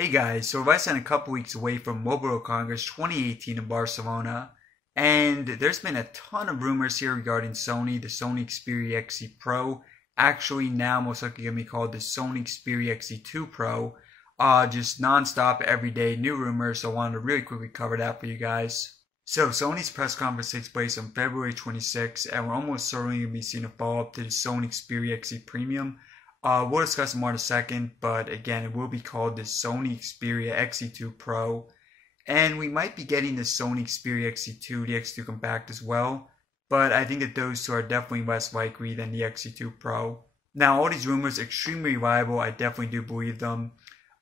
Hey guys, so we're less than a couple weeks away from Mobile World Congress 2018 in Barcelona, and there's been a ton of rumors here regarding Sony, the Sony Xperia XZ Pro, actually now most likely going to be called the Sony Xperia XZ2 Pro, just non-stop everyday new rumors, so I wanted to really quickly cover that for you guys. So Sony's press conference takes place on February 26th, and we're almost certainly going to be seeing a follow-up to the Sony Xperia XZ Premium. We'll discuss more in a second, but again, it will be called the Sony Xperia XZ2 Pro. And we might be getting the Sony Xperia XZ2, the XZ2 Compact as well, but I think that those two are definitely less likely than the XZ2 Pro. Now, all these rumors are extremely reliable. I definitely do believe them.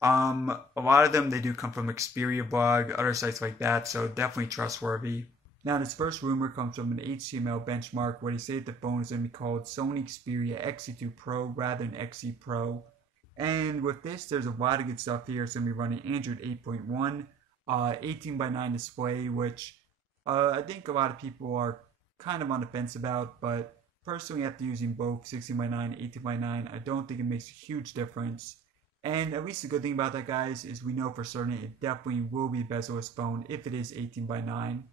A lot of them, they do come from Xperia blog, other sites like that, so definitely trustworthy. Now, this first rumor comes from an HTML benchmark where they say that the phone is going to be called Sony Xperia XZ2 Pro rather than XZ Pro. And with this, there's a lot of good stuff here. It's going to be running Android 8.1, 18:9 display, which I think a lot of people are kind of on the fence about. But personally, after using both 16:9, 18:9, I don't think it makes a huge difference. And at least the good thing about that, guys, is we know for certain it definitely will be a bezel-less phone if it is 18:9.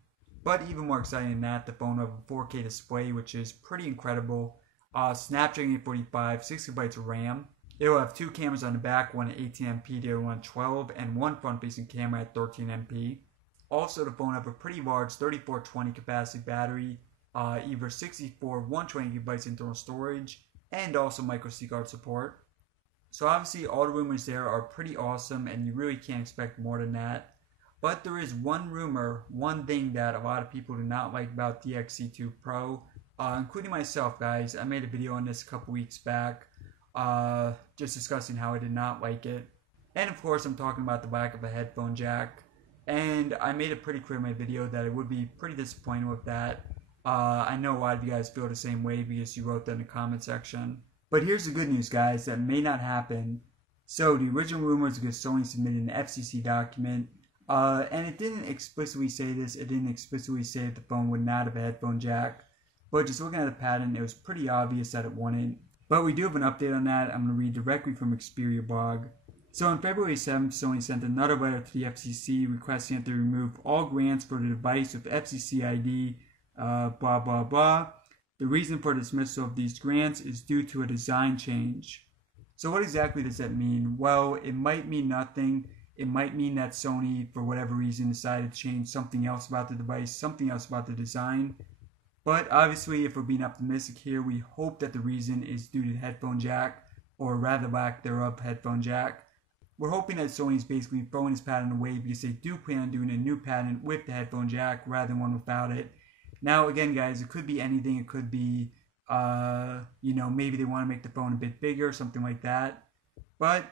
But even more exciting than that, the phone will have a 4K display, which is pretty incredible. Snapdragon 845, 6GB of RAM. It will have two cameras on the back, one at 18MP, the other one at 12, and one front-facing camera at 13MP. Also, the phone will have a pretty large 3420 capacity battery, either 64, 128GB internal storage, and also microSD card support. So obviously, all the rumors there are pretty awesome, and you really can't expect more than that. But there is one rumor, one thing that a lot of people do not like about the XZ2 Pro, including myself, guys. I made a video on this a couple weeks back, just discussing how I did not like it. And of course, I'm talking about the lack of a headphone jack. And I made it pretty clear in my video that I would be pretty disappointed with that. I know a lot of you guys feel the same way because you wrote that in the comment section. But here's the good news, guys, that may not happen. So the original rumor is because Sony submitted an FCC document. And it didn't explicitly say this. It didn't explicitly say that the phone would not have a headphone jack. But just looking at the patent, it was pretty obvious that it wouldn't. But we do have an update on that. I'm going to read directly from Xperia blog. So on February 7th, Sony sent another letter to the FCC requesting that they remove all grants for the device with FCC ID, blah, blah, blah. The reason for dismissal of these grants is due to a design change. So what exactly does that mean? Well, it might mean nothing. It might mean that Sony, for whatever reason, decided to change something else about the device, something else about the design. But obviously, if we're being optimistic here, we hope that the reason is due to the headphone jack, or rather lack thereof headphone jack. We're hoping that Sony is basically throwing this patent away because they do plan on doing a new patent with the headphone jack rather than one without it. Now, again, guys, it could be anything. It could be, maybe they want to make the phone a bit bigger, something like that. But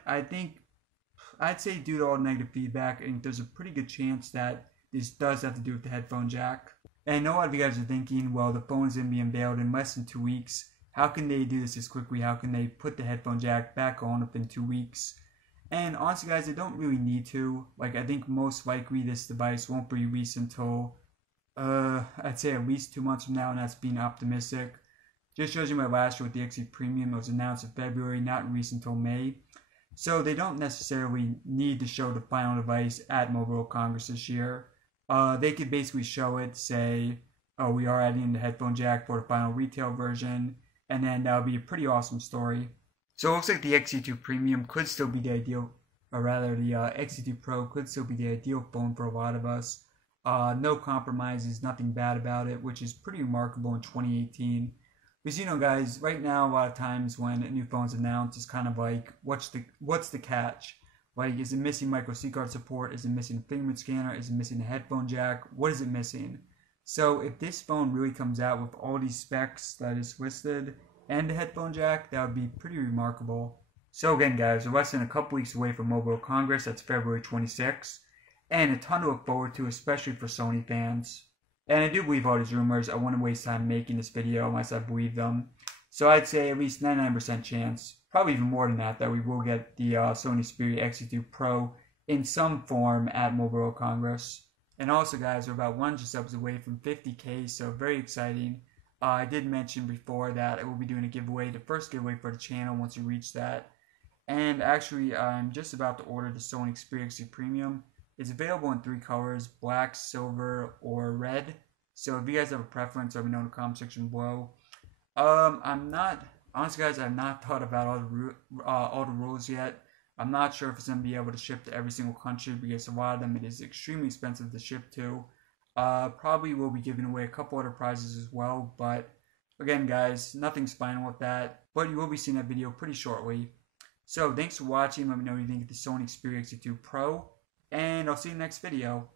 I'd say due to all negative feedback, I think there's a pretty good chance that this does have to do with the headphone jack. And I know a lot of you guys are thinking, well, the phone is going to be unveiled in less than 2 weeks. How can they do this quickly? How can they put the headphone jack back on within 2 weeks? And honestly, guys, they don't really need to. Like, I think most likely this device won't be released until, I'd say at least 2 months from now, and that's being optimistic. Just shows you my last year with the XZ Premium. It was announced in February, not released until May. So they don't necessarily need to show the final device at Mobile World Congress this year. They could basically show it, say, oh, we are adding the headphone jack for the final retail version, and then that would be a pretty awesome story. So it looks like the XZ2 Premium could still be the ideal, or rather the XZ2 Pro could still be the ideal phone for a lot of us. No compromises, nothing bad about it, which is pretty remarkable in 2018. Because, guys, right now, a lot of times when a new phone's announced, it's kind of like, what's the catch? Like, is it missing microSD card support? Is it missing a fingerprint scanner? Is it missing a headphone jack? What is it missing? So if this phone really comes out with all these specs that is listed and the headphone jack, that would be pretty remarkable. So again, guys, we're less than a couple weeks away from Mobile World Congress. That's February 26th. And a ton to look forward to, especially for Sony fans. And I do believe all these rumors. I wouldn't waste time making this video unless I believe them. So I'd say at least 99% chance, probably even more than that we will get the Sony Xperia XZ2 Pro in some form at Mobile World Congress. And also, guys, we're about 100 subs away from 50K, so very exciting. I did mention before that I will be doing a giveaway, the first giveaway for the channel once we reach that. And actually, I'm just about to order the Sony Xperia XZ Premium. It's available in 3 colors, black, silver, or red. So if you guys have a preference, let me know in the comment section below. Honestly guys, I've not thought about all the rules yet. I'm not sure if it's going to be able to ship to every single country because a lot of them it is extremely expensive to ship to. Probably will be giving away a couple other prizes as well, but again guys, nothing's final with that. But you will be seeing that video pretty shortly. So thanks for watching. Let me know what you think of the Sony Xperia XZ2 Pro, and I'll see you in the next video.